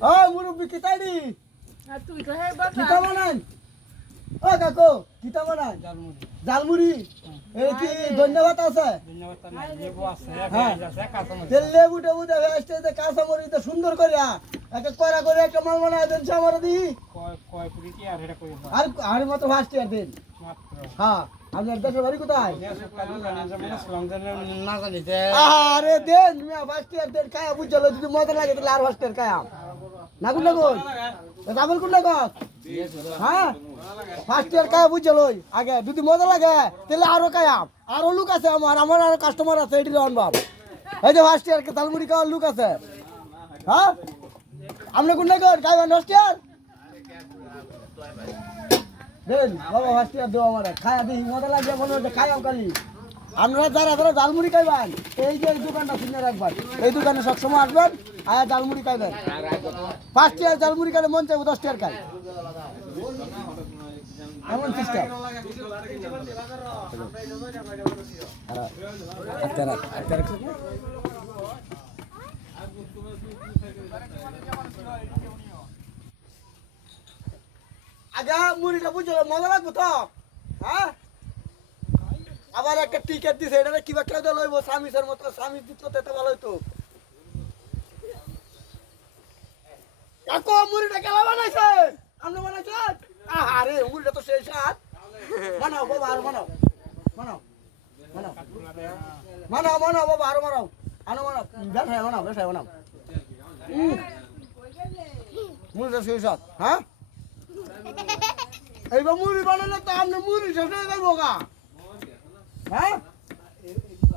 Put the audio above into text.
ও মুরব্বি কিতাড়ি আর তুই তো হে বাবা কিতা বানান ও কাকু কিতা বানান জালমুড়ি জালমুড়ি এই কি ধন্যবাদ আছে ধন্যবাদ নাই লেবু আছে হ্যাঁ। পেঁয়াজ আছে কাঁচামরিচ তেল লেবু টেবু দেখে আসতে কাঁচা মরিতে সুন্দর করে একটা কড়া করে একটা মাল বানায় দেন সে আমার দি কয় পুরি কি আর এটা কই দাও আর আর মতো ফার্স্ট ইয়ার দিন মাত্র হ্যাঁ আপনার দেশের বাড়ি কোথায় দেশ কালু জানা যাবে না শ্রম জানা না জানিতে আরে দেন মিয়া ফার্স্ট ইয়ার দেন খায়া বুঝলো যদি মজা লাগে তাহলে আর ফার্স্ট ইয়ার খায়া না কোন কোন ডাবল কোন কত হ্যাঁ ফার্স্ট ইয়ার খায়া বুঝলো আগে যদি মজা লাগে তাহলে আরো খায়া আরো লোক আছে আমার আরো কাস্টমার আছে এটি রন বাপ এই যে ফার্স্ট ইয়ার তালমুড়ি খাওয়ার লোক আছে হ্যাঁ আপনি কোন কোন খাইবা ফার্স্ট ইয়ার দেন বাবা ফার্স্ট ইয়ার দেবো আমার খায়া দিই মজা লাগে মনে হচ্ছে খায়াও খালি আপনারা যারা যারা জালমুড়ি খাইবেন এই যে এই দোকানটা কিনে রাখবেন এই দোকানে সবসময় আসবেন আর জালমুড়ি খাইবেন ফার্স্ট ইয়ার জালমুড়ি খাইলে মন চাইবো 10 টাকার খাই এমন সিস্টেম আগা মুড়িটা বুঝলো মজা লাগবো তো হ্যাঁ আবার একটা টিকেট দিছে এটা কিবা কেউ লইব সামিসের মতো সামিস দিত তেতে ভালো হইতো কাকু মুড়িটা কেলা বানাইছে আপনি বানাইছেন আরে মুড়িটা তো সেই স্বাদ বানাও বাবা আর বানাও বানাও বানাও বানাও বানাও বাবা আর বানাও আনো বানাও বেশ বানাও মুড়িটা সেই স্বাদ হ্যাঁ এইবার মুড়ি বানালে তো আপনি মুড়ি শেষ হয়ে যাবো গা হ্যাঁ